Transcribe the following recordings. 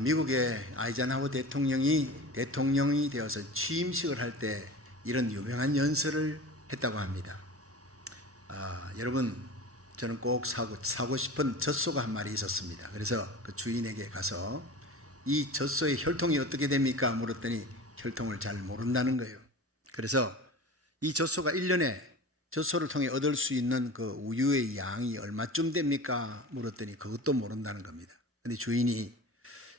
미국의 아이젠하워 대통령이 되어서 취임식을 할 때 이런 유명한 연설을 했다고 합니다. 여러분, 저는 꼭 사고 싶은 젖소가 한 마리 있었습니다. 그래서 그 주인에게 가서 이 젖소의 혈통이 어떻게 됩니까? 물었더니 혈통을 잘 모른다는 거예요. 그래서 이 젖소가 1년에 젖소를 통해 얻을 수 있는 그 우유의 양이 얼마쯤 됩니까? 물었더니 그것도 모른다는 겁니다. 근데 주인이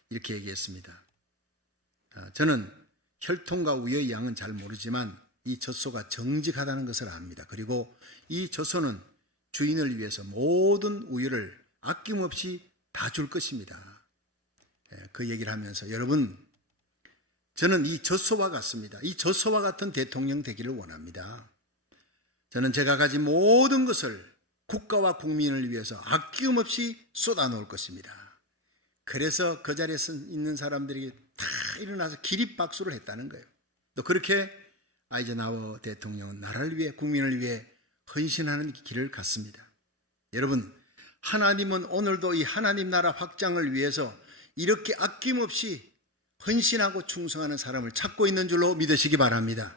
이렇게 얘기했습니다. 저는 혈통과 우유의 양은 잘 모르지만 이 젖소가 정직하다는 것을 압니다. 그리고 이 젖소는 주인을 위해서 모든 우유를 아낌없이 다 줄 것입니다. 그 얘기를 하면서 여러분, 저는 이 젖소와 같습니다. 이 젖소와 같은 대통령 되기를 원합니다. 저는 제가 가진 모든 것을 국가와 국민을 위해서 아낌없이 쏟아놓을 것입니다. 그래서 그 자리에 있는 사람들이 다 일어나서 기립박수를 했다는 거예요. 또 그렇게 아이젠하워 대통령은 나라를 위해, 국민을 위해 헌신하는 길을 갔습니다. 여러분, 하나님은 오늘도 이 하나님 나라 확장을 위해서 이렇게 아낌없이 헌신하고 충성하는 사람을 찾고 있는 줄로 믿으시기 바랍니다.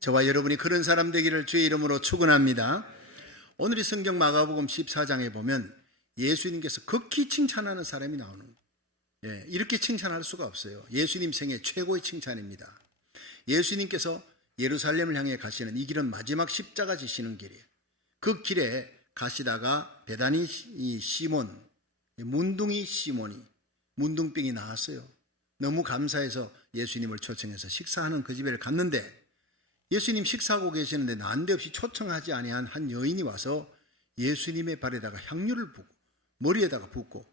저와 여러분이 그런 사람 되기를 주의 이름으로 축원합니다. 오늘 이 성경 마가복음 14장에 보면 예수님께서 극히 칭찬하는 사람이 나오는 거예요. 이렇게 칭찬할 수가 없어요. 예수님 생애 최고의 칭찬입니다. 예수님께서 예루살렘을 향해 가시는 이 길은 마지막 십자가 지시는 길이에요. 그 길에 가시다가 베다니 시몬, 문둥이 시몬이 문둥병이 나왔어요. 너무 감사해서 예수님을 초청해서 식사하는 그 집에 갔는데 예수님 식사하고 계시는데 난데없이 초청하지 아니한 한 여인이 와서 예수님의 발에다가 향유를 붓고 머리에다가 붓고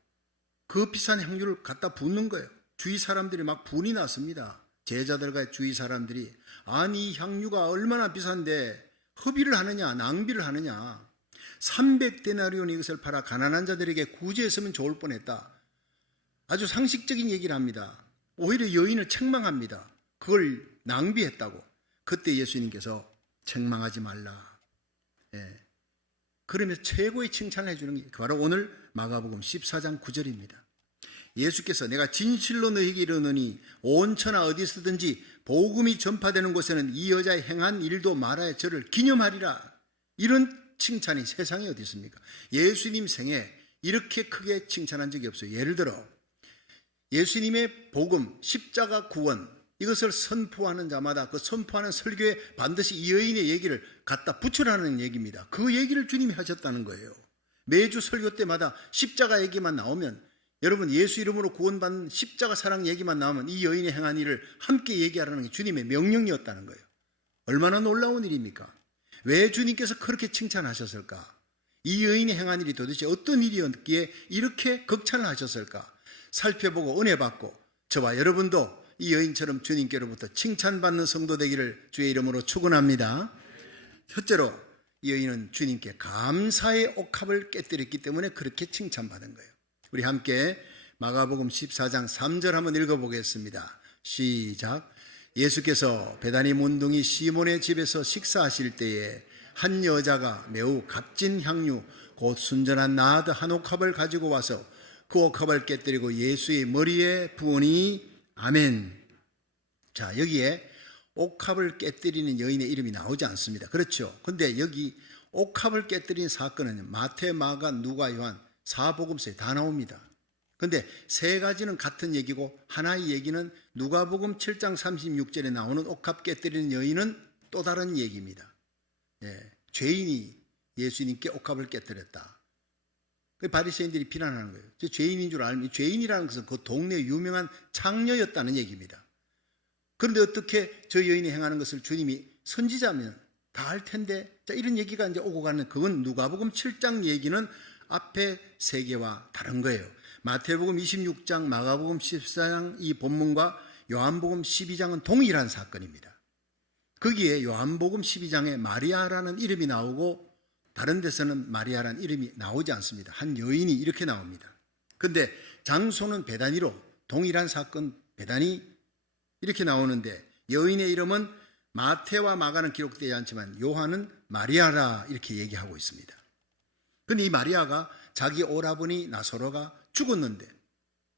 그 비싼 향유를 갖다 붓는 거예요. 주위 사람들이 막 분이 났습니다. 제자들과 주위 사람들이 아니 이 향유가 얼마나 비싼데 허비를 하느냐, 낭비를 하느냐, 300데나리온 이것을 팔아 가난한 자들에게 구제했으면 좋을 뻔했다. 아주 상식적인 얘기를 합니다. 오히려 여인을 책망합니다. 그걸 낭비했다고. 그때 예수님께서 책망하지 말라. 그러면서 최고의 칭찬을 해주는 게 바로 오늘 마가복음 14장 9절입니다. 예수께서 내가 진실로 너희에게 이르노니 온 천하 어디서든지 복음이 전파되는 곳에는 이 여자의 행한 일도 말하여 저를 기념하리라. 이런 칭찬이 세상에 어디 있습니까? 예수님 생에 이렇게 크게 칭찬한 적이 없어요. 예를 들어 예수님의 복음, 십자가 구원 이것을 선포하는 자마다 그 선포하는 설교에 반드시 이 여인의 얘기를 갖다 붙여라는 얘기입니다. 그 얘기를 주님이 하셨다는 거예요. 매주 설교 때마다 십자가 얘기만 나오면 여러분 예수 이름으로 구원받는 십자가 사랑 얘기만 나오면 이 여인이 행한 일을 함께 얘기하라는 게 주님의 명령이었다는 거예요. 얼마나 놀라운 일입니까? 왜 주님께서 그렇게 칭찬하셨을까? 이 여인이 행한 일이 도대체 어떤 일이었기에 이렇게 극찬을 하셨을까? 살펴보고 은혜 받고 저와 여러분도 이 여인처럼 주님께로부터 칭찬받는 성도 되기를 주의 이름으로 축원합니다. 첫째로 이 여인은 주님께 감사의 옥합을 깨뜨렸기 때문에 그렇게 칭찬받은 거예요. 우리 함께 마가복음 14장 3절 한번 읽어보겠습니다. 시작. 예수께서 베다니 문둥이 시몬의 집에서 식사하실 때에 한 여자가 매우 값진 향유 곧 순전한 나드 한 옥합을 가지고 와서 그 옥합을 깨뜨리고 예수의 머리에 부으니 아멘. 자, 여기에 옥합을 깨뜨리는 여인의 이름이 나오지 않습니다. 그렇죠. 근데 여기 옥합을 깨뜨린 사건은 마태, 마가, 누가, 요한 사복음서에 다 나옵니다. 근데 세 가지는 같은 얘기고 하나의 얘기는 누가복음 7장 36절에 나오는 옥합 깨뜨리는 여인은 또 다른 얘기입니다. 죄인이 예수님께 옥합을 깨뜨렸다. 바리새인들이 비난하는 거예요. 죄인인 줄 알면 죄인이라는 것은 그 동네 유명한 장녀였다는 얘기입니다. 그런데 어떻게 저 여인이 행하는 것을 주님이 선지자면 다 알 텐데, 자, 이런 얘기가 이제 오고 가는 그건 누가복음 7장 얘기는 앞에 세 개와 다른 거예요. 마태복음 26장, 마가복음 14장 이 본문과 요한복음 12장은 동일한 사건입니다. 거기에 요한복음 12장에 마리아라는 이름이 나오고 다른 데서는 마리아라는 이름이 나오지 않습니다. 한 여인이 이렇게 나옵니다. 그런데 장소는 베다니로 동일한 사건 베다니 이렇게 나오는데 여인의 이름은 마태와 마가는 기록되지 않지만 요한은 마리아라 이렇게 얘기하고 있습니다. 그런데 이 마리아가 자기 오라버니 나사로가 죽었는데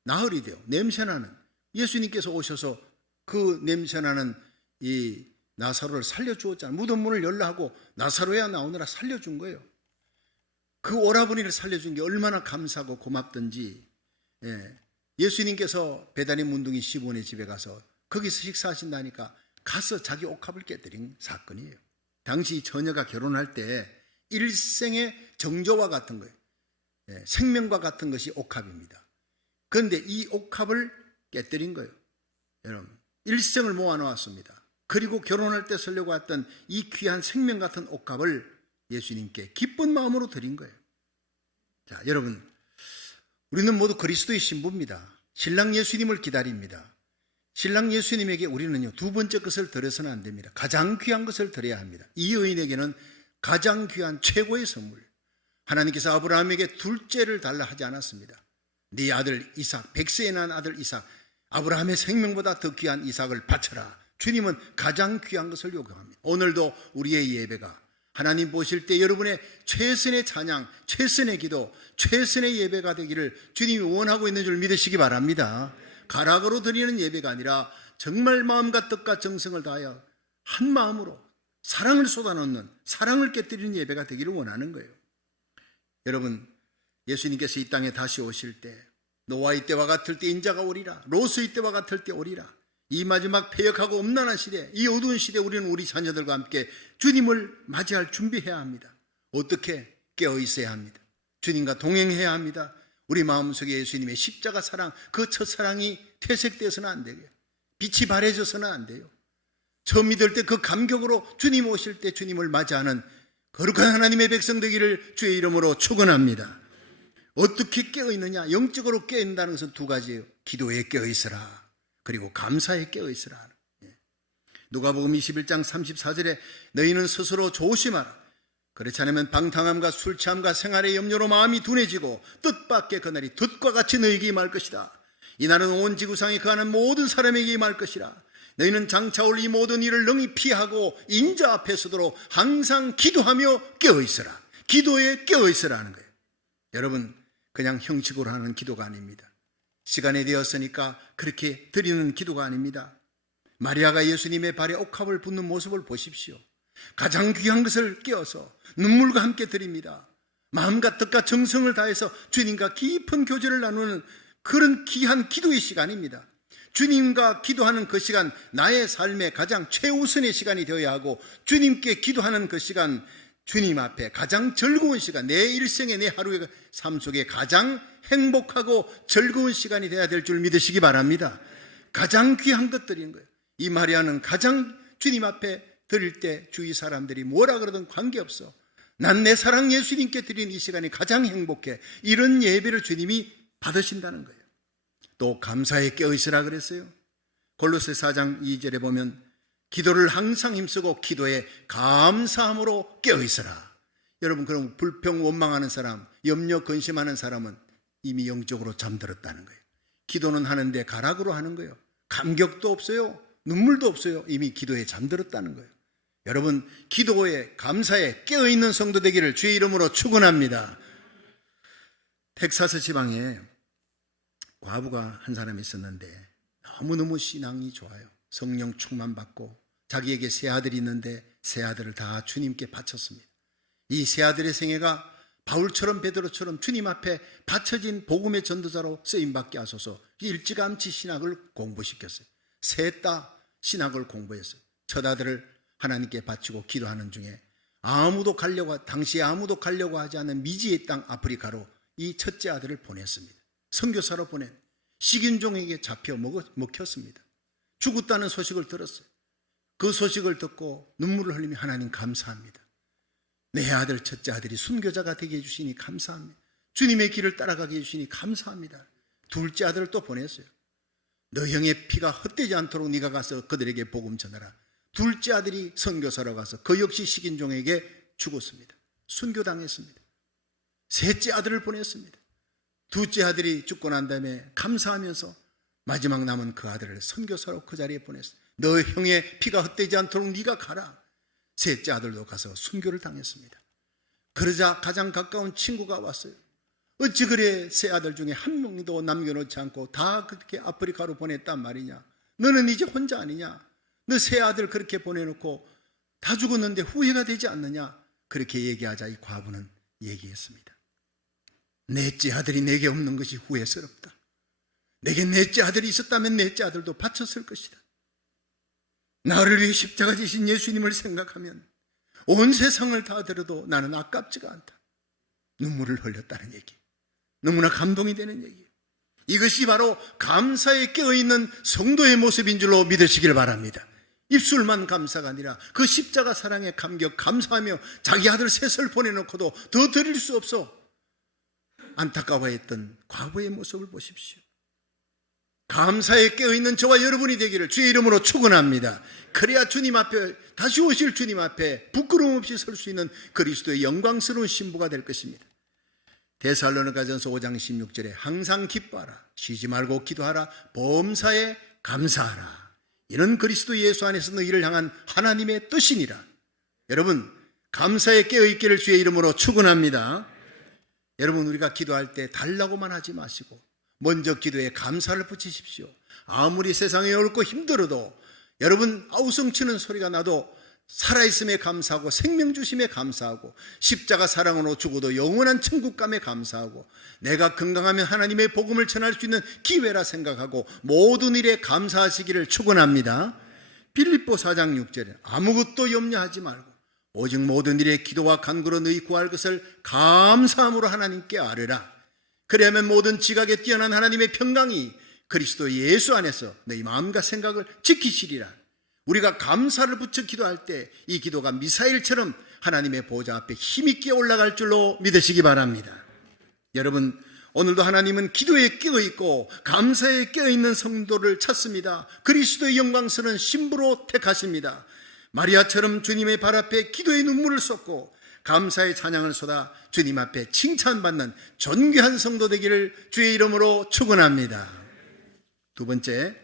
나흘이 돼요. 냄새나는. 예수님께서 오셔서 그 냄새나는 이 나사로를 살려주었잖아요. 무덤 문을 열라 하고 나사로야 나오느라 살려준 거예요. 그 오라버니를 살려준 게 얼마나 감사하고 고맙던지. 예수님께서 베다니 문둥이 시몬의 집에 가서 거기서 식사하신다니까 가서 자기 옥합을 깨뜨린 사건이에요. 당시 처녀가 결혼할 때 일생의 정조와 같은 거예요. 생명과 같은 것이 옥합입니다. 그런데 이 옥합을 깨뜨린 거예요. 여러분, 일생을 모아놓았습니다. 그리고 결혼할 때 쓰려고 했던 이 귀한 생명 같은 옥합을 예수님께 기쁜 마음으로 드린 거예요. 자, 여러분, 우리는 모두 그리스도의 신부입니다. 신랑 예수님을 기다립니다. 신랑 예수님에게 우리는요, 두 번째 것을 드려서는 안 됩니다. 가장 귀한 것을 드려야 합니다. 이 여인에게는 가장 귀한 최고의 선물, 하나님께서 아브라함에게 둘째를 달라 하지 않았습니다. 네 아들 이삭, 100세에 난 아들 이삭, 아브라함의 생명보다 더 귀한 이삭을 바쳐라. 주님은 가장 귀한 것을 요구합니다. 오늘도 우리의 예배가 하나님 보실 때 여러분의 최선의 찬양, 최선의 기도, 최선의 예배가 되기를 주님이 원하고 있는 줄 믿으시기 바랍니다. 가락으로 드리는 예배가 아니라 정말 마음과 뜻과 정성을 다하여 한 마음으로 사랑을 쏟아놓는, 사랑을 깨뜨리는 예배가 되기를 원하는 거예요. 여러분, 예수님께서 이 땅에 다시 오실 때 노아의 때와 같을 때 인자가 오리라, 롯의 때와 같을 때 오리라. 이 마지막 패역하고 음란한 시대, 이 어두운 시대 우리는 우리 자녀들과 함께 주님을 맞이할 준비해야 합니다. 어떻게? 깨어 있어야 합니다. 주님과 동행해야 합니다. 우리 마음속에 예수님의 십자가 사랑, 그 첫사랑이 퇴색되어서는 안 되고요. 빛이 바래져서는 안 돼요. 처음 믿을 때 그 감격으로 주님 오실 때 주님을 맞이하는 거룩한 하나님의 백성 되기를 주의 이름으로 축원합니다. 어떻게 깨어있느냐? 영적으로 깨어있다는 것은 두 가지예요. 기도에 깨어있으라, 그리고 감사에 깨어있으라. 누가복음 21장 34절에 너희는 스스로 조심하라. 그렇지 않으면 방탕함과 술 취함과 생활의 염려로 마음이 둔해지고 뜻밖의 그날이 덫과 같이 너희에게 임할 것이다. 이날은 온 지구상에 거하는 모든 사람에게 임할 것이라. 너희는 장차 올 이 모든 일을 능히 피하고 인자 앞에 서도록 항상 기도하며 깨어있으라. 기도에 깨어있으라 하는 거예요. 여러분, 그냥 형식으로 하는 기도가 아닙니다. 시간이 되었으니까 그렇게 드리는 기도가 아닙니다. 마리아가 예수님의 발에 옥합을 붓는 모습을 보십시오. 가장 귀한 것을 깨어서 눈물과 함께 드립니다. 마음과 뜻과 정성을 다해서 주님과 깊은 교제를 나누는 그런 귀한 기도의 시간입니다. 주님과 기도하는 그 시간, 나의 삶의 가장 최우선의 시간이 되어야 하고, 주님께 기도하는 그 시간, 주님 앞에 가장 즐거운 시간, 내 일생의 내 하루의 삶 속에 가장 행복하고 즐거운 시간이 되어야 될 줄 믿으시기 바랍니다. 가장 귀한 것들인 거예요. 이 마리아는 가장 주님 앞에 드릴 때 주위 사람들이 뭐라 그러든 관계없어, 난 내 사랑 예수님께 드린 이 시간이 가장 행복해. 이런 예배를 주님이 받으신다는 거예요. 또 감사에 깨어있으라 그랬어요. 골로새 4장 2절에 보면 기도를 항상 힘쓰고 기도에 감사함으로 깨어있으라. 여러분, 그럼 불평 원망하는 사람, 염려 근심하는 사람은 이미 영적으로 잠들었다는 거예요. 기도는 하는데 가락으로 하는 거예요. 감격도 없어요, 눈물도 없어요. 이미 기도에 잠들었다는 거예요. 여러분, 기도에 감사에 깨어있는 성도 되기를 주의 이름으로 축원합니다. 텍사스 지방에 과부가 한 사람이 있었는데 너무너무 신앙이 좋아요. 성령 충만 받고 자기에게 세 아들이 있는데 세 아들을 다 주님께 바쳤습니다. 이 세 아들의 생애가 바울처럼 베드로처럼 주님 앞에 바쳐진 복음의 전도자로 쓰임받게 하소서. 일찌감치 신학을 공부시켰어요. 셋 다 신학을 공부했어요. 첫 아들을 하나님께 바치고 기도하는 중에 당시에 아무도 가려고 하지 않는 미지의 땅 아프리카로 이 첫째 아들을 보냈습니다. 선교사로 보낸, 식인종에게 잡혀 먹혔습니다. 죽었다는 소식을 들었어요. 그 소식을 듣고 눈물을 흘리며 하나님 감사합니다. 내 아들 첫째 아들이 순교자가 되게 해주시니 감사합니다. 주님의 길을 따라가게 해주시니 감사합니다. 둘째 아들을 또 보냈어요. 너 형의 피가 헛되지 않도록 네가 가서 그들에게 복음 전하라. 둘째 아들이 선교사로 가서 그 역시 식인종에게 죽었습니다. 순교당했습니다. 셋째 아들을 보냈습니다. 둘째 아들이 죽고 난 다음에 감사하면서 마지막 남은 그 아들을 선교사로 그 자리에 보냈어요. 너 형의 피가 헛되지 않도록 네가 가라. 셋째 아들도 가서 순교를 당했습니다. 그러자 가장 가까운 친구가 왔어요. 어찌 그래 세 아들 중에 한 명도 남겨놓지 않고 다 그렇게 아프리카로 보냈단 말이냐? 너는 이제 혼자 아니냐? 너 세 아들 그렇게 보내놓고 다 죽었는데 후회가 되지 않느냐? 그렇게 얘기하자 이 과부는 얘기했습니다. 넷째 아들이 내게 없는 것이 후회스럽다. 내게 넷째 아들이 있었다면 넷째 아들도 바쳤을 것이다. 나를 위해 십자가 지신 예수님을 생각하면 온 세상을 다 들어도 나는 아깝지가 않다. 눈물을 흘렸다는 얘기. 너무나 감동이 되는 얘기. 이것이 바로 감사에 깨어있는 성도의 모습인 줄로 믿으시길 바랍니다. 입술만 감사가 아니라 그 십자가 사랑에 감격 감사하며 자기 아들 셋을 보내놓고도 더 드릴 수 없어 안타까워했던 과부의 모습을 보십시오. 감사에 깨어있는 저와 여러분이 되기를 주의 이름으로 축원합니다. 그래야 주님 앞에 다시 오실 주님 앞에 부끄러움 없이 설 수 있는 그리스도의 영광스러운 신부가 될 것입니다. 데살로니가전서 5장 16절에 항상 기뻐하라, 쉬지 말고 기도하라, 범사에 감사하라. 이는 그리스도 예수 안에서 너희를 향한 하나님의 뜻이니라. 여러분, 감사에 깨어있기를 주의 이름으로 축원합니다. 여러분, 우리가 기도할 때 달라고만 하지 마시고 먼저 기도에 감사를 붙이십시오. 아무리 세상이 어렵고 힘들어도 여러분 아우성치는 소리가 나도 살아있음에 감사하고 생명 주심에 감사하고 십자가 사랑으로 죽어도 영원한 천국감에 감사하고 내가 건강하면 하나님의 복음을 전할 수 있는 기회라 생각하고 모든 일에 감사하시기를 축원합니다. 빌립보 4장 6절에 아무것도 염려하지 말고 오직 모든 일에 기도와 간구로 너희 구할 것을 감사함으로 하나님께 아뢰라. 그리하면 모든 지각에 뛰어난 하나님의 평강이 그리스도 예수 안에서 너희 마음과 생각을 지키시리라. 우리가 감사를 붙여 기도할 때 이 기도가 미사일처럼 하나님의 보좌 앞에 힘있게 올라갈 줄로 믿으시기 바랍니다. 여러분, 오늘도 하나님은 기도에 깨어있고 감사에 깨어있는 성도를 찾습니다. 그리스도의 영광스러운 신부로 택하십니다. 마리아처럼 주님의 발 앞에 기도의 눈물을 쏟고 감사의 찬양을 쏟아 주님 앞에 칭찬받는 존귀한 성도 되기를 주의 이름으로 축원합니다. 두 번째,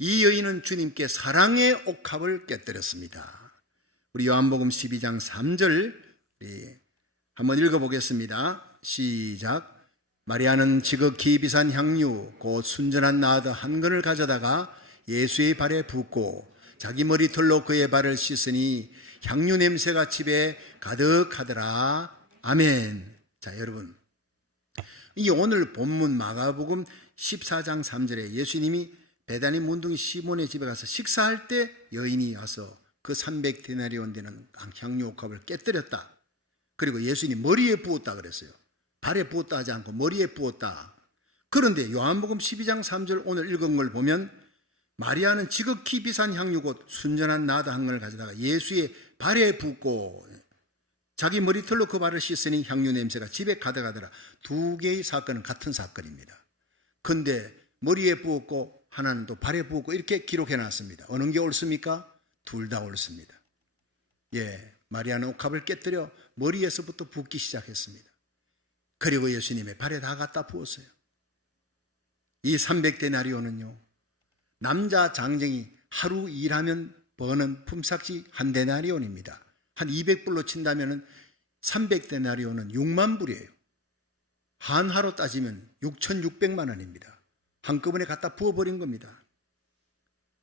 이 여인은 주님께 사랑의 옥합을 깨뜨렸습니다. 우리 요한복음 12장 3절 한번 읽어보겠습니다. 시작. 마리아는 지극히 비싼 향유 곧 순전한 나드 한 근을 가져다가 예수의 발에 붓고 자기 머리털로 그의 발을 씻으니 향유 냄새가 집에 가득하더라. 아멘. 자, 여러분, 이 오늘 본문 마가복음 14장 3절에 예수님이 베다니 문둥이 시몬의 집에 가서 식사할 때 여인이 와서 그 300데나리온 되는 향유 옥합을 깨뜨렸다. 그리고 예수님이 머리에 부었다 그랬어요. 발에 부었다 하지 않고 머리에 부었다. 그런데 요한복음 12장 3절 오늘 읽은 걸 보면 마리아는 지극히 비싼 향유 곧 순전한 나드 한 근을 가져다가 예수의 발에 붓고 자기 머리털로 그 발을 씻으니 향유 냄새가 집에 가득하더라. 두 개의 사건은 같은 사건입니다. 그런데 머리에 부었고 하나는 또 발에 부었고 이렇게 기록해 놨습니다. 어느 게 옳습니까? 둘 다 옳습니다. 마리아는 옥합을 깨뜨려 머리에서부터 붓기 시작했습니다. 그리고 예수님의 발에 다 갖다 부었어요. 이 300데나리온은요, 남자 장정이 하루 일하면 버는 품삯이 한 데나리온입니다. 한 200불로 친다면 300데나리온은 6만 불이에요. 한화로 따지면 6,600만 원입니다. 한꺼번에 갖다 부어버린 겁니다.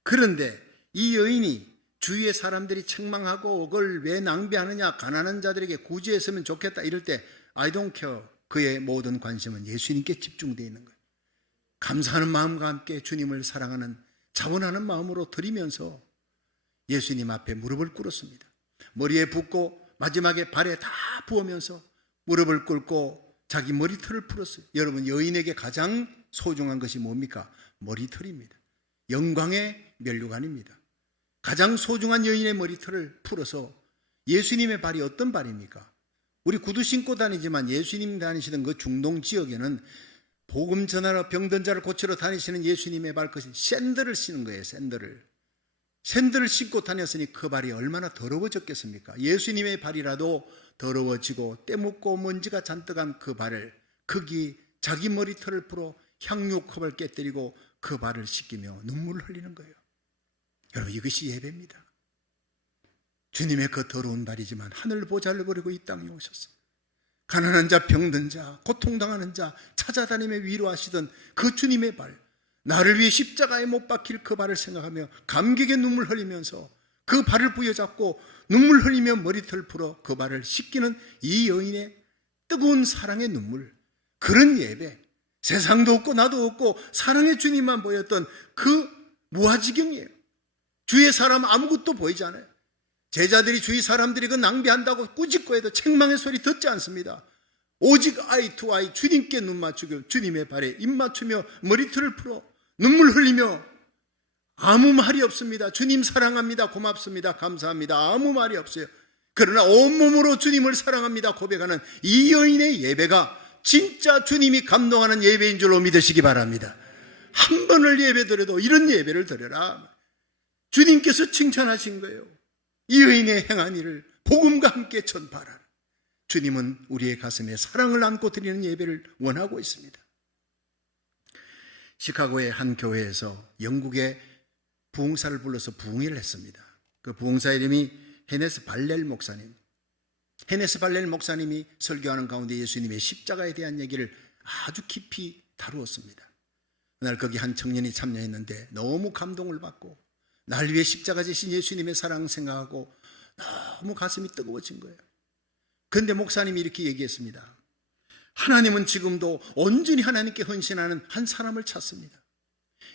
그런데 이 여인이 주위의 사람들이 책망하고 그걸 왜 낭비하느냐, 가난한 자들에게 구제했으면 좋겠다 이럴 때 I don't care. 그의 모든 관심은 예수님께 집중되어 있는 거예요. 감사하는 마음과 함께 주님을 사랑하는 자원하는 마음으로 드리면서 예수님 앞에 무릎을 꿇었습니다. 머리에 붓고 마지막에 발에 다 부으면서 무릎을 꿇고 자기 머리털을 풀었어요. 여러분, 여인에게 가장 소중한 것이 뭡니까? 머리털입니다. 영광의 면류관입니다. 가장 소중한 여인의 머리털을 풀어서 예수님의 발이 어떤 발입니까? 우리 구두 신고 다니지만 예수님 다니시던 그 중동 지역에는 복음 전하러 병든 자를 고치러 다니시는 예수님의 발끝이 샌들을 신은 거예요. 샌들을 신고 다녔으니 그 발이 얼마나 더러워졌겠습니까? 예수님의 발이라도 더러워지고 때묻고 먼지가 잔뜩한 그 발을 거기 자기 머리털을 풀어 향유컵을 깨뜨리고 그 발을 씻기며 눈물을 흘리는 거예요. 여러분, 이것이 예배입니다. 주님의 그 더러운 발이지만 하늘 보좌를 버리고 이 땅에 오셨어요. 가난한 자, 병든 자, 고통당하는 자 찾아다니며 위로하시던 그 주님의 발, 나를 위해 십자가에 못 박힐 그 발을 생각하며 감격의 눈물 흘리면서 그 발을 부여잡고 눈물 흘리며 머리털 풀어 그 발을 씻기는 이 여인의 뜨거운 사랑의 눈물, 그런 예배, 세상도 없고 나도 없고 사랑의 주님만 보였던 그 무아지경이에요. 주위의 사람 아무것도 보이지 않아요. 제자들이 주위 사람들이 그 낭비한다고 꾸짖고 해도 책망의 소리 듣지 않습니다. 오직 아이 투 아이 주님께 눈 맞추고 주님의 발에 입 맞추며 머리털을 풀어 눈물 흘리며 아무 말이 없습니다. 주님 사랑합니다, 고맙습니다, 감사합니다, 아무 말이 없어요. 그러나 온몸으로 주님을 사랑합니다 고백하는 이 여인의 예배가 진짜 주님이 감동하는 예배인 줄로 믿으시기 바랍니다. 한 번을 예배드려도 이런 예배를 드려라. 주님께서 칭찬하신 거예요. 이 여인의 행한 일을 복음과 함께 전파하라. 주님은 우리의 가슴에 사랑을 안고 드리는 예배를 원하고 있습니다. 시카고의 한 교회에서 영국의 부흥사를 불러서 부흥회를 했습니다. 그 부흥사 이름이 헤네스 발렐 목사님. 헤네스 발렐 목사님이 설교하는 가운데 예수님의 십자가에 대한 얘기를 아주 깊이 다루었습니다. 그날 거기 한 청년이 참여했는데 너무 감동을 받고 날 위해 십자가 지신 예수님의 사랑 생각하고 너무 가슴이 뜨거워진 거예요. 그런데 목사님이 이렇게 얘기했습니다. 하나님은 지금도 온전히 하나님께 헌신하는 한 사람을 찾습니다.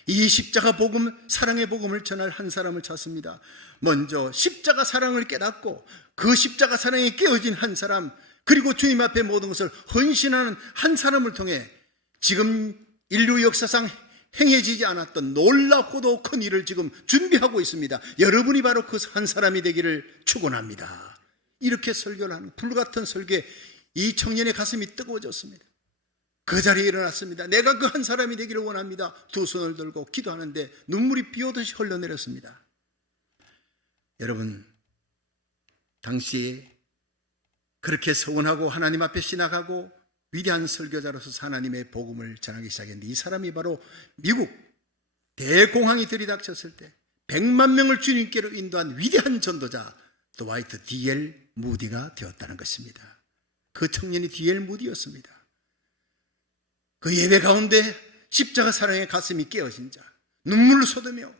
이 십자가 복음, 사랑의 복음을 전할 한 사람을 찾습니다. 먼저 십자가 사랑을 깨닫고 그 십자가 사랑에 깨어진 한 사람, 그리고 주님 앞에 모든 것을 헌신하는 한 사람을 통해 지금 인류 역사상 행해지지 않았던 놀랍고도 큰 일을 지금 준비하고 있습니다. 여러분이 바로 그 한 사람이 되기를 축원합니다. 이렇게 설교를 하는 불같은 설교에 이 청년의 가슴이 뜨거워졌습니다. 그 자리에 일어났습니다. 내가 그 한 사람이 되기를 원합니다. 두 손을 들고 기도하는데 눈물이 비오듯이 흘러내렸습니다. 여러분, 당시에 그렇게 서원하고 하나님 앞에 신학하고 위대한 설교자로서 하나님의 복음을 전하기 시작했는데 이 사람이 바로 미국 대공황이 들이닥쳤을 때 100만 명을 주님께로 인도한 위대한 전도자 드와이트 D.L. 무디가 되었다는 것입니다. 그 청년이 D.L. 무디였습니다. 그 예배 가운데 십자가 사랑의 가슴이 깨어진 자, 눈물을 쏟으며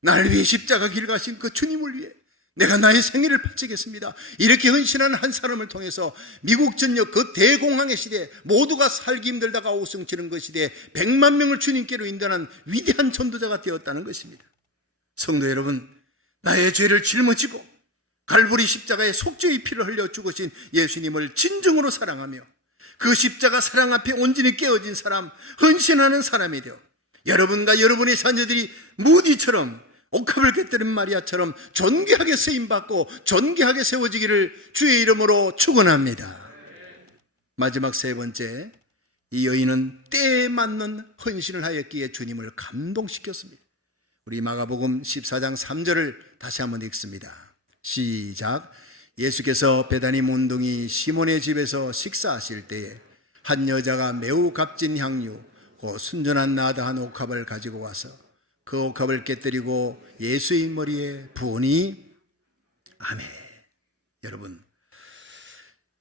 날 위해 십자가 길 가신 그 주님을 위해 내가 나의 생애를 바치겠습니다. 이렇게 헌신하는 한 사람을 통해서 미국 전역 그 대공황의 시대에 모두가 살기 힘들다가 웃음치는 그 시대에 100만 명을 주님께로 인도하는 위대한 전도자가 되었다는 것입니다. 성도 여러분, 나의 죄를 짊어지고 갈보리 십자가에 속죄의 피를 흘려 죽으신 예수님을 진정으로 사랑하며 그 십자가 사랑 앞에 온전히 깨어진 사람, 헌신하는 사람이 되어 여러분과 여러분의 자녀들이 무디처럼 옥합을 곁들인 마리아처럼 존귀하게 쓰임받고 존귀하게 세워지기를 주의 이름으로 축원합니다. 마지막 세 번째, 이 여인은 때에 맞는 헌신을 하였기에 주님을 감동시켰습니다. 우리 마가복음 14장 3절을 다시 한번 읽습니다. 시작. 예수께서 베다니 문둥이 시몬의 집에서 식사하실 때에 한 여자가 매우 값진 향유 곧 순전한 나드 한 옥합을 가지고 와서 그 옥합을 깨뜨리고 예수의 머리에 부으니 아멘. 여러분,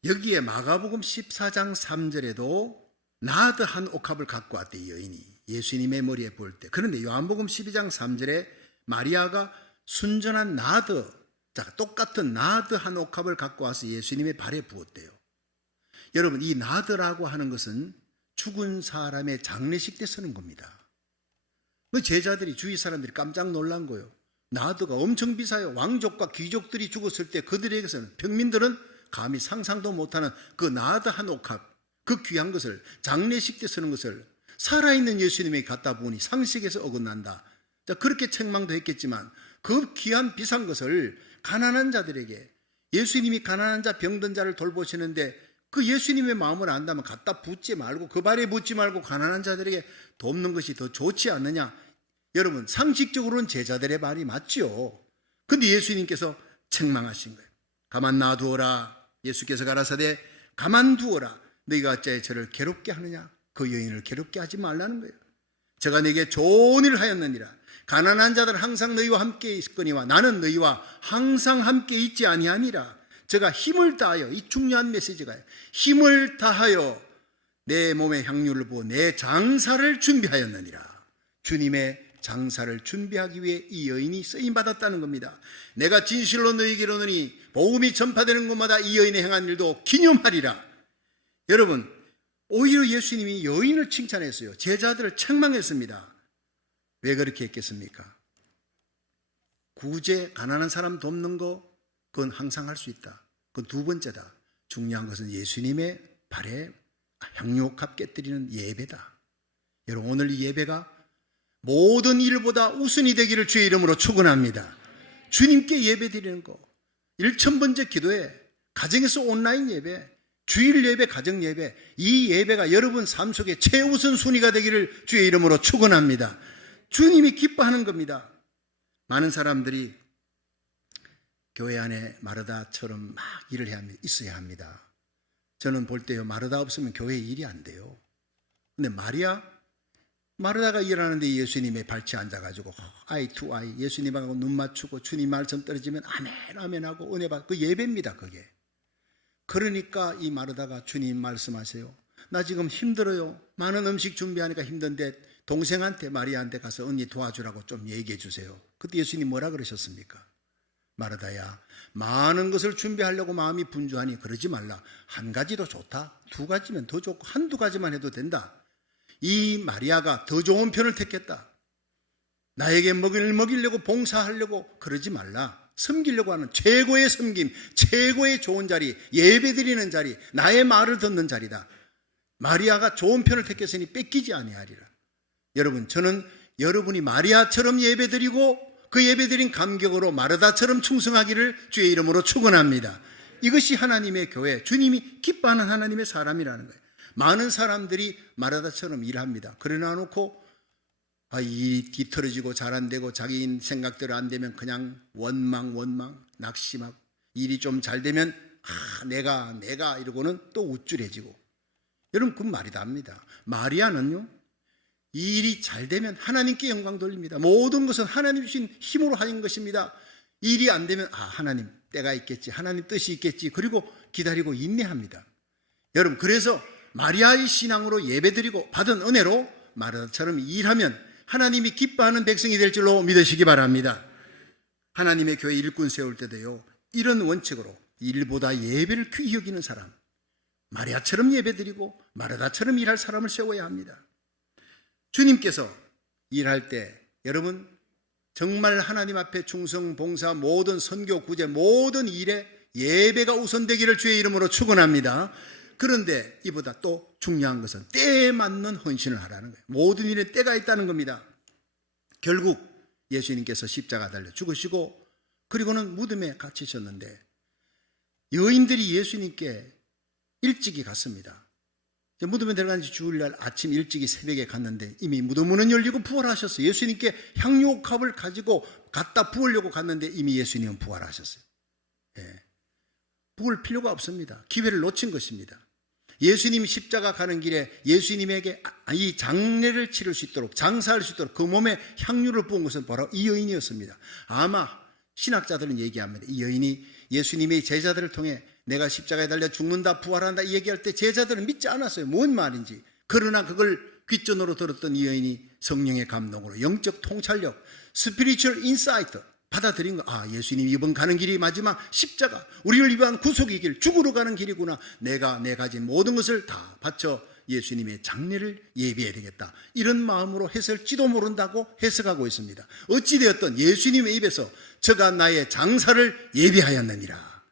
여기에 마가복음 14장 3절에도 나드 한 옥합을 갖고 왔대, 이 여인이 예수님의 머리에 부을 때. 그런데 요한복음 12장 3절에 마리아가 순전한 나드, 똑같은 나드 한 옥합을 갖고 와서 예수님의 발에 부었대요. 여러분, 이 나드라고 하는 것은 죽은 사람의 장례식 때 쓰는 겁니다. 그 제자들이, 주위 사람들이 깜짝 놀란 거예요. 나드가 엄청 비싸요. 왕족과 귀족들이 죽었을 때 그들에게서는, 평민들은 감히 상상도 못하는 그 나드 한 옥합, 그 귀한 것을 장례식 때 쓰는 것을 살아있는 예수님에게 갖다 부으니 상식에서 어긋난다. 자, 그렇게 책망도 했겠지만 그 귀한 비싼 것을 가난한 자들에게, 예수님이 가난한 자, 병든 자를 돌보시는데 그 예수님의 마음을 안다면 갖다 붓지 말고, 그 발에 붓지 말고 가난한 자들에게 돕는 것이 더 좋지 않느냐. 여러분, 상식적으로는 제자들의 말이 맞죠. 근데 예수님께서 책망하신 거예요. 가만 놔두어라. 예수께서 가라사대 가만두어라. 너희가 어찌하여 저를 괴롭게 하느냐. 그 여인을 괴롭게 하지 말라는 거예요. 제가 네게 좋은 일을 하였느니라. 가난한 자들 항상 너희와 함께 있거니와 나는 너희와 항상 함께 있지 아니하니라. 제가 힘을 다하여, 이 중요한 메시지가요, 힘을 다하여 내 몸의 향유를 부어 내 장사를 준비하였느니라. 주님의 장사를 준비하기 위해 이 여인이 쓰임받았다는 겁니다. 내가 진실로 너희에게 이르노니 복음이 전파되는 곳마다 이 여인의 행한 일도 기념하리라. 여러분, 오히려 예수님이 여인을 칭찬했어요. 제자들을 책망했습니다. 왜 그렇게 했겠습니까? 구제, 가난한 사람 돕는 거, 그건 항상 할 수 있다. 그건 두 번째다. 중요한 것은 예수님의 발에 향유옥합 깨뜨리는 예배다. 여러분, 오늘 이 예배가 모든 일보다 우선이 되기를 주의 이름으로 축원합니다. 주님께 예배 드리는 거, 1000번째 기도회, 가정에서 온라인 예배, 주일 예배, 가정 예배, 이 예배가 여러분 삶 속에 최우선 순위가 되기를 주의 이름으로 축원합니다. 주님이 기뻐하는 겁니다. 많은 사람들이 교회 안에 마르다처럼 막 일을 있어야 합니다. 저는 볼 때요, 마르다 없으면 교회 일이 안 돼요. 근데 마르다가 일하는데 예수님의 발치에 앉아가지고 아이 투 아이, 예수님하고 눈 맞추고 주님 말씀 떨어지면 아멘 아멘 하고 은혜 받고, 그 예배입니다. 그게. 그러니까 이 마르다가 주님 말씀하세요. 나 지금 힘들어요. 많은 음식 준비하니까 힘든데 동생한테, 마리아한테 가서 언니 도와주라고 좀 얘기해 주세요. 그때 예수님 뭐라 그러셨습니까? 마르다야, 많은 것을 준비하려고 마음이 분주하니 그러지 말라. 한 가지도 좋다. 두 가지면 더 좋고 한두 가지만 해도 된다. 이 마리아가 더 좋은 편을 택했다. 나에게 먹이려고 봉사하려고 그러지 말라. 섬기려고 하는 최고의 섬김, 최고의 좋은 자리, 예배드리는 자리, 나의 말을 듣는 자리다. 마리아가 좋은 편을 택했으니 뺏기지 아니하리라. 여러분, 저는 여러분이 마리아처럼 예배드리고 그 예배드린 감격으로 마르다처럼 충성하기를 주의 이름으로 축원합니다. 이것이 하나님의 교회, 주님이 기뻐하는 하나님의 사람이라는 거예요. 많은 사람들이 마르다처럼 일합니다. 그러나 놓고 일이 뒤틀어지고 잘 안 되고 자기 생각대로 안 되면 그냥 원망, 낙심하고, 일이 좀 잘 되면 내가 이러고는 또 우쭐해지고. 여러분, 그건 말이 답니다. 마리아는요, 이 일이 잘 되면 하나님께 영광 돌립니다. 모든 것은 하나님 주신 힘으로 하는 것입니다. 일이 안 되면 하나님 때가 있겠지, 하나님 뜻이 있겠지, 그리고 기다리고 인내합니다. 여러분, 그래서 마리아의 신앙으로 예배드리고 받은 은혜로 마르다처럼 일하면 하나님이 기뻐하는 백성이 될 줄로 믿으시기 바랍니다. 하나님의 교회 일꾼 세울 때도요, 이런 원칙으로 일보다 예배를 귀히 여기는 사람, 마리아처럼 예배드리고 마르다처럼 일할 사람을 세워야 합니다. 주님께서 일할 때 여러분 정말 하나님 앞에 충성, 봉사, 모든 선교, 구제, 모든 일에 예배가 우선되기를 주의 이름으로 축원합니다. 그런데 이보다 또 중요한 것은 때에 맞는 헌신을 하라는 거예요. 모든 일에 때가 있다는 겁니다. 결국 예수님께서 십자가 달려 죽으시고 그리고는 무덤에 갇히셨는데 여인들이 예수님께 일찍이 갔습니다. 무덤에 들어간 지 주일날 아침 일찍이 새벽에 갔는데 이미 무덤 문은 열리고 부활하셨어요. 예수님께 향유옥합을 가지고 갖다 부으려고 갔는데 이미 예수님은 부활하셨어요. 부을 필요가 없습니다. 기회를 놓친 것입니다. 예수님 십자가 가는 길에 예수님에게 이 장례를 치를 수 있도록, 장사할 수 있도록 그 몸에 향유를 부은 것은 바로 이 여인이었습니다. 아마 신학자들은 얘기합니다. 이 여인이 예수님의 제자들을 통해 내가 십자가에 달려 죽는다, 부활한다 이 얘기할 때 제자들은 믿지 않았어요. 뭔 말인지. 그러나 그걸 귓전으로 들었던 이 여인이 성령의 감동으로 영적 통찰력, 스피리추얼 인사이트 받아들인 거. 예수님이 이번 가는 길이 마지막 십자가, 우리를 위한 구속의 길, 죽으러 가는 길이구나. 내가 내 가진 모든 것을 다 바쳐 예수님의 장례를 예비해야 되겠다. 이런 마음으로 했을지도 모른다고 해석하고 있습니다. 어찌되었든 예수님의 입에서 저가 나의 장사를 예비하였느니라.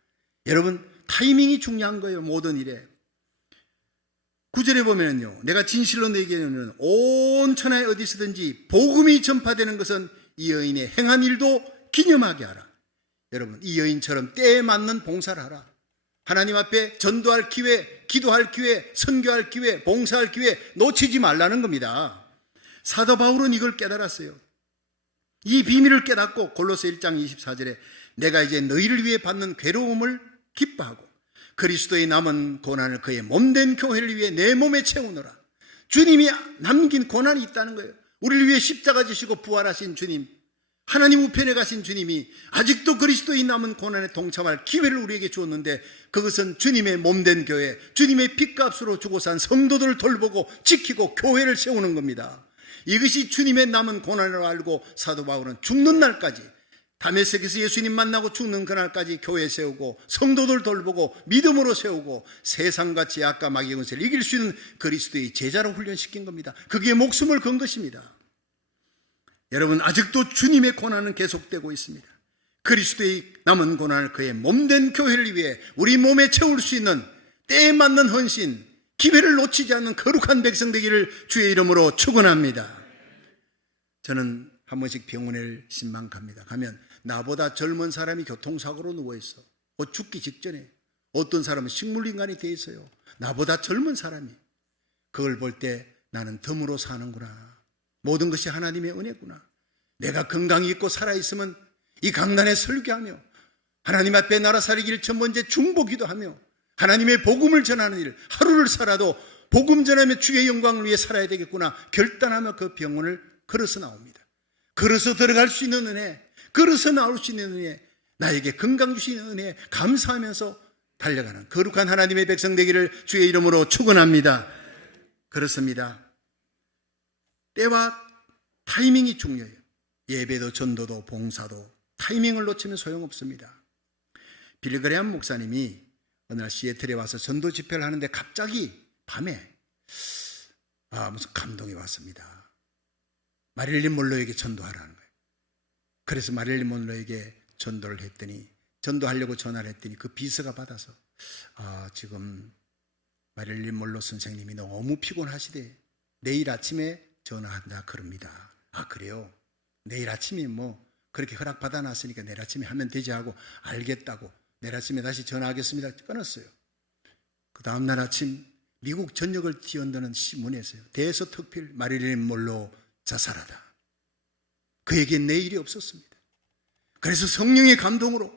여러분, 타이밍이 중요한 거예요. 모든 일에. 9절에 보면요, 내가 진실로 너에게는 온 천하에 어디서든지 복음이 전파되는 것은 이 여인의 행한 일도 기념하게 하라. 여러분, 이 여인처럼 때에 맞는 봉사를 하라. 하나님 앞에 전도할 기회, 기도할 기회, 선교할 기회, 봉사할 기회 놓치지 말라는 겁니다. 사도 바울은 이걸 깨달았어요. 이 비밀을 깨닫고 골로새 1장 24절에 내가 이제 너희를 위해 받는 괴로움을 기뻐하고 그리스도의 남은 고난을 그의 몸된 교회를 위해 내 몸에 채우노라. 주님이 남긴 고난이 있다는 거예요. 우리를 위해 십자가 지시고 부활하신 주님, 하나님 우편에 가신 주님이 아직도 그리스도인 남은 고난에 동참할 기회를 우리에게 주었는데, 그것은 주님의 몸된 교회, 주님의 핏값으로 주고 산 성도들을 돌보고 지키고 교회를 세우는 겁니다. 이것이 주님의 남은 고난으로 알고 사도 바울은 죽는 날까지, 다메섹에서 예수님 만나고 죽는 그날까지 교회 세우고 성도들 돌보고 믿음으로 세우고 세상과 죄악과 마귀의 권세를 이길 수 있는 그리스도의 제자로 훈련시킨 겁니다. 그게 목숨을 건 것입니다. 여러분, 아직도 주님의 고난은 계속되고 있습니다. 그리스도의 남은 고난을 그의 몸된 교회를 위해 우리 몸에 채울 수 있는 때에 맞는 헌신, 기회를 놓치지 않는 거룩한 백성 되기를 주의 이름으로 축원합니다. 저는 한 번씩 병원에 신방 갑니다. 가면 나보다 젊은 사람이 교통사고로 누워있어. 죽기 직전에. 어떤 사람은 식물인간이 돼 있어요. 나보다 젊은 사람이. 그걸 볼 때 나는 덤으로 사는구나. 모든 것이 하나님의 은혜구나. 내가 건강이 있고 살아있으면 이 강단에 설교하며 하나님 앞에 나라 살리기를 첫 번째 중보기도하며 하나님의 복음을 전하는 일, 하루를 살아도 복음 전하며 주의 영광을 위해 살아야 되겠구나 결단하며 그 병원을 걸어서 나옵니다. 걸어서 들어갈 수 있는 은혜, 걸어서 나올 수 있는 은혜, 나에게 건강 주시는 은혜 감사하면서 달려가는 거룩한 하나님의 백성 되기를 주의 이름으로 축원합니다. 그렇습니다. 때와 타이밍이 중요해요. 예배도 전도도 봉사도 타이밍을 놓치면 소용없습니다. 빌리 그레이엄 목사님이 어느 날 시애틀에 와서 전도 집회를 하는데 갑자기 밤에 무슨 감동이 왔습니다. 마릴린 monroe에게 전도하라는 거예요. 그래서 마릴린 monroe에게 전도를 했더니, 전도하려고 전화를 했더니 그 비서가 받아서 지금 마릴린 monroe 선생님이 너무 피곤하시대. 내일 아침에 전화한다 그럽니다. 그래요? 내일 아침에 그렇게 허락받아 놨으니까 내일 아침에 하면 되지 하고 알겠다고 내일 아침에 다시 전화하겠습니다. 끊었어요. 그 다음날 아침 미국 전역을 뒤흔드는 신문에서요. 대서특필 마릴린 monroe 자살하다. 그에겐 내일이 없었습니다. 그래서 성령의 감동으로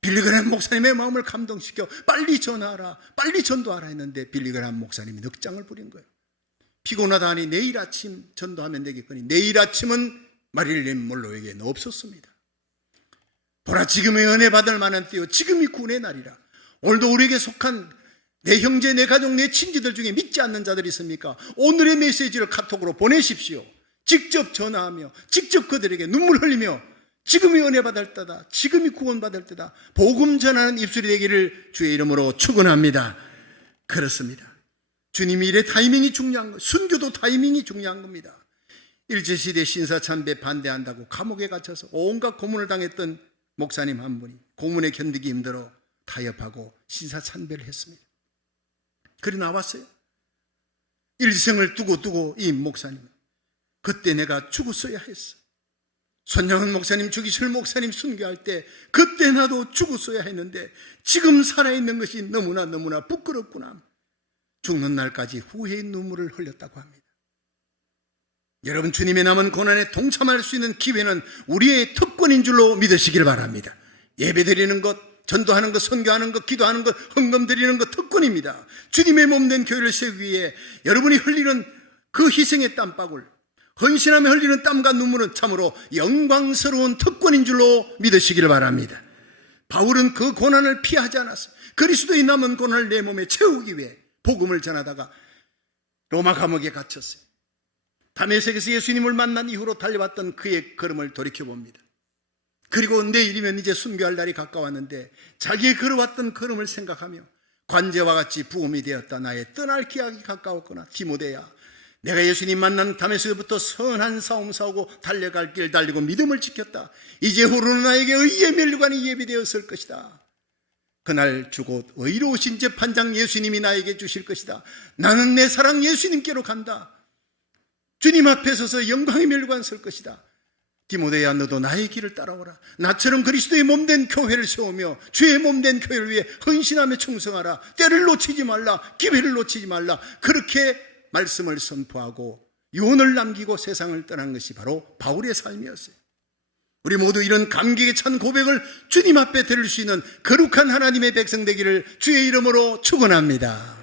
빌리 그레이엄 목사님의 마음을 감동시켜 빨리 전화하라, 빨리 전도하라 했는데 빌리 그레이엄 목사님이 넉장을 부린 거예요. 피곤하다 하니 내일 아침 전도하면 되겠거니 내일 아침은 마릴린 monroe에게는 없었습니다. 보라, 지금의 은혜 받을 만한 때요, 지금이 구원의 날이라. 오늘도 우리에게 속한 내 형제, 내 가족, 내 친지들 중에 믿지 않는 자들이 있습니까? 오늘의 메시지를 카톡으로 보내십시오. 직접 전화하며 직접 그들에게 눈물 흘리며 지금이 은혜 받을 때다, 지금이 구원 받을 때다, 복음 전하는 입술이 되기를 주의 이름으로 축원합니다. 그렇습니다. 주님이 일의 타이밍이 중요한 거예요. 순교도 타이밍이 중요한 겁니다. 일제시대 신사참배 반대한다고 감옥에 갇혀서 온갖 고문을 당했던 목사님 한 분이 고문에 견디기 힘들어 타협하고 신사참배를 했습니다. 그리 나왔어요. 일생을 두고 이 목사님, 그때 내가 죽었어야 했어. 손정은 목사님, 주기철 목사님 순교할 때 그때 나도 죽었어야 했는데 지금 살아있는 것이 너무나 부끄럽구나. 죽는 날까지 후회의 눈물을 흘렸다고 합니다. 여러분, 주님의 남은 고난에 동참할 수 있는 기회는 우리의 특권인 줄로 믿으시길 바랍니다. 예배 드리는 것, 전도하는 것, 선교하는 것, 기도하는 것, 헌금 드리는 것 특권입니다. 주님의 몸된 교회를 세우기 위해 여러분이 흘리는 그 희생의 땀방울, 헌신하며 흘리는 땀과 눈물은 참으로 영광스러운 특권인 줄로 믿으시기를 바랍니다. 바울은 그 고난을 피하지 않았어요. 그리스도의 남은 고난을 내 몸에 채우기 위해 복음을 전하다가 로마 감옥에 갇혔어요. 다메섹에서 예수님을 만난 이후로 달려왔던 그의 걸음을 돌이켜봅니다. 그리고 내일이면 이제 순교할 날이 가까웠는데 자기의 걸어왔던 걸음을 생각하며 관제와 같이 부음이 되었다. 나의 떠날 기약이 가까웠구나. 디모데야, 내가 예수님 만난 다메섹에서부터 선한 싸움 싸우고 달려갈 길 달리고 믿음을 지켰다. 이제 후로는 나에게 의의 면류관이 예비되었을 것이다. 그날 주곧 의로우신 재판장 예수님이 나에게 주실 것이다. 나는 내 사랑 예수님께로 간다. 주님 앞에 서서 영광의 면류관 쓸 것이다. 디모데야, 너도 나의 길을 따라오라. 나처럼 그리스도의 몸된 교회를 세우며 주의 몸된 교회를 위해 헌신하며 충성하라. 때를 놓치지 말라, 기회를 놓치지 말라. 그렇게 말씀을 선포하고 유언을 남기고 세상을 떠난 것이 바로 바울의 삶이었어요. 우리 모두 이런 감격에 찬 고백을 주님 앞에 드릴 수 있는 거룩한 하나님의 백성 되기를 주의 이름으로 축원합니다.